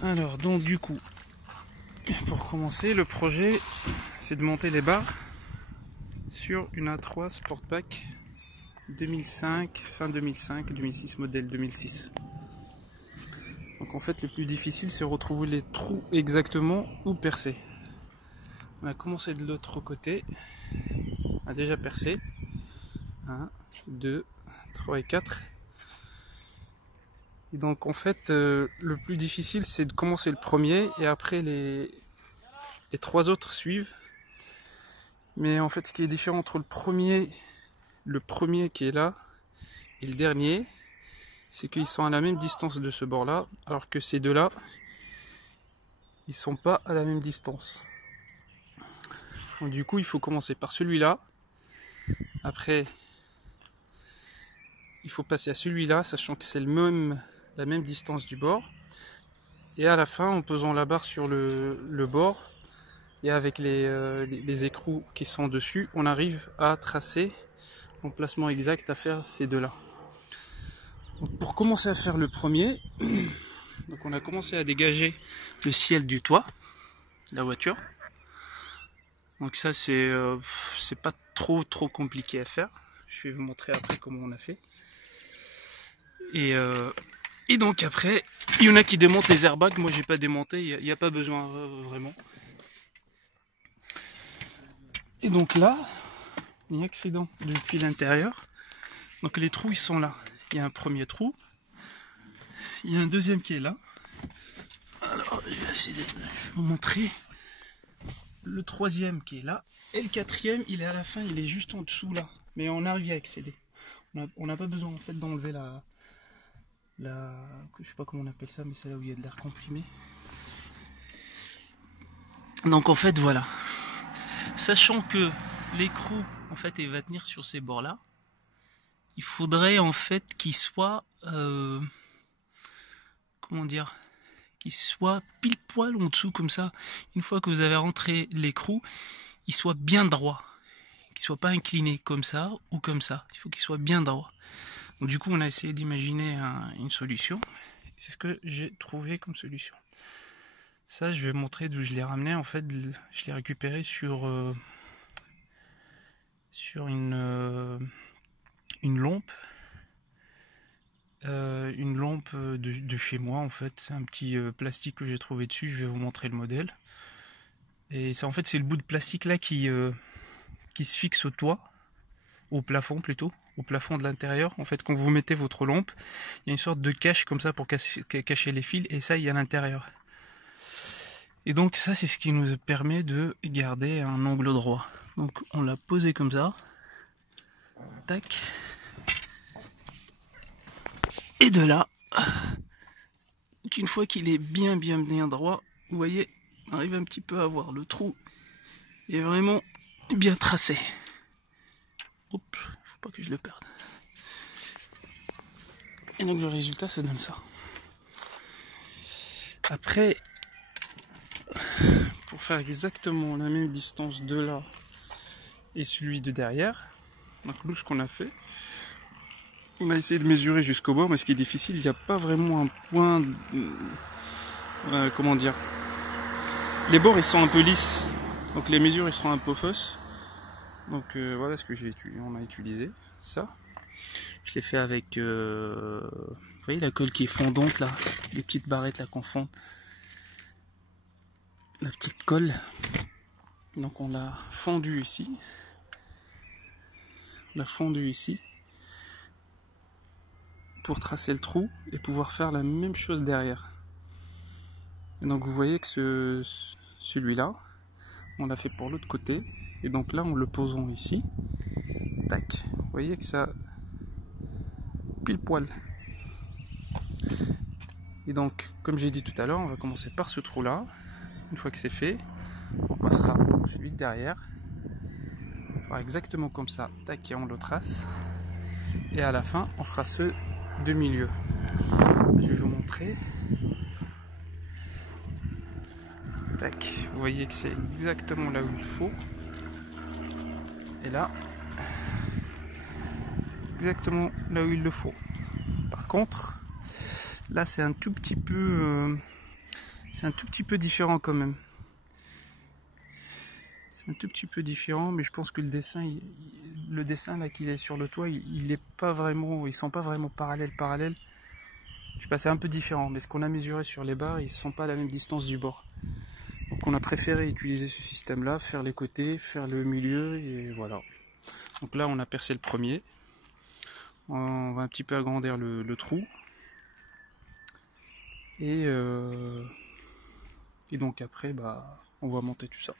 Alors donc du coup, pour commencer, le projet c'est de monter les barres sur une A3 Sportback 2005, fin 2005, 2006, modèle 2006. Donc en fait le plus difficile c'est retrouver les trous exactement où percer. On a commencé de l'autre côté, on a déjà percé 1, 2, 3 et 4. Et donc en fait le plus difficile c'est de commencer le premier et après les 3 autres suivent. Mais en fait ce qui est différent entre le premier qui est là et le dernier, c'est qu'ils sont à la même distance de ce bord là, alors que ces deux là ils sont pas à la même distance. Donc, du coup il faut commencer par celui-là, après il faut passer à celui-là sachant que c'est la même distance du bord, et à la fin en posant la barre sur le bord et avec les écrous qui sont dessus, on arrive à tracer l'emplacement exact à faire ces deux là. Donc, pour commencer à faire le premier, donc on a commencé à dégager le ciel du toit de la voiture. Donc ça c'est pas trop compliqué à faire. Je vais vous montrer après comment on a fait. Et donc après, il y en a qui démontent les airbags. Moi j'ai pas démonté, il n'y a pas besoin vraiment. Et donc là, il y a un accident depuis l'intérieur. Donc les trous ils sont là. Il y a un premier trou. Il y a un deuxième qui est là. Alors je vais essayer de vous montrer. Le troisième qui est là. Et le quatrième il est à la fin, il est juste en dessous là. Mais on arrive à accéder. On n'a pas besoin en fait d'enlever je sais pas comment on appelle ça, mais c'est là où il y a de l'air comprimé. Donc en fait voilà. Sachant que l'écrou en fait il va tenir sur ces bords là, il faudrait en fait qu'il soit comment dire, qu'il soit pile poil en dessous comme ça. Une fois que vous avez rentré l'écrou, il soit bien droit, qu'il soit pas incliné comme ça ou comme ça. Il faut qu'il soit bien droit. Donc, du coup on a essayé d'imaginer une solution. C'est ce que j'ai trouvé comme solution. Ça je vais montrer d'où je l'ai ramené. En fait je l'ai récupéré sur une lampe. Une lampe de chez moi en fait. C'est un petit plastique que j'ai trouvé dessus. Je vais vous montrer le modèle. Et ça en fait c'est le bout de plastique là qui se fixe au toit, au plafond plutôt, au plafond de l'intérieur. En fait quand vous mettez votre lampe, il y a une sorte de cache comme ça pour cacher les fils, et ça il y a à l'intérieur. Et donc ça c'est ce qui nous permet de garder un angle droit. Donc on l'a posé comme ça, tac, et de là, une fois qu'il est bien droit, vous voyez, on arrive un petit peu à voir le trou est vraiment bien tracé. Hop, faut pas que je le perde. Et donc le résultat ça donne ça. Après, pour faire exactement la même distance de là et celui de derrière, donc nous ce qu'on a fait, on a essayé de mesurer jusqu'au bord, mais ce qui est difficile, il n'y a pas vraiment un point, comment dire, les bords ils sont un peu lisses, donc les mesures ils seront un peu fausses. Donc voilà ce que on a utilisé, ça. Je l'ai fait avec, vous voyez la colle qui est fondante là, des petites barrettes là qu'on fond. La petite colle. Donc on l'a fondu ici. On l'a fondu ici. Pour tracer le trou et pouvoir faire la même chose derrière. Et donc vous voyez que celui-là, on l'a fait pour l'autre côté. Et donc là, en le posant ici, tac, vous voyez que ça pile poil. Et donc, comme j'ai dit tout à l'heure, on va commencer par ce trou-là. Une fois que c'est fait, on passera celui de derrière. On fera exactement comme ça, tac, et on le trace. Et à la fin, on fera ceux de milieu. Je vais vous montrer. Tac, vous voyez que c'est exactement là où il faut. Et là, exactement là où il le faut. Par contre, là c'est un tout petit peu C'est un tout petit peu différent quand même. C'est un tout petit peu différent, mais je pense que le dessin là qu'il est sur le toit, il est pas vraiment, ils sont pas vraiment parallèles. Je sais pas, c'est un peu différent, mais ce qu'on a mesuré sur les barres, ils sont pas à la même distance du bord. Donc on a préféré utiliser ce système-là, faire les côtés, faire le milieu, et voilà. Donc là on a percé le premier. On va un petit peu agrandir le trou. Et donc après, bah, on va monter tout ça.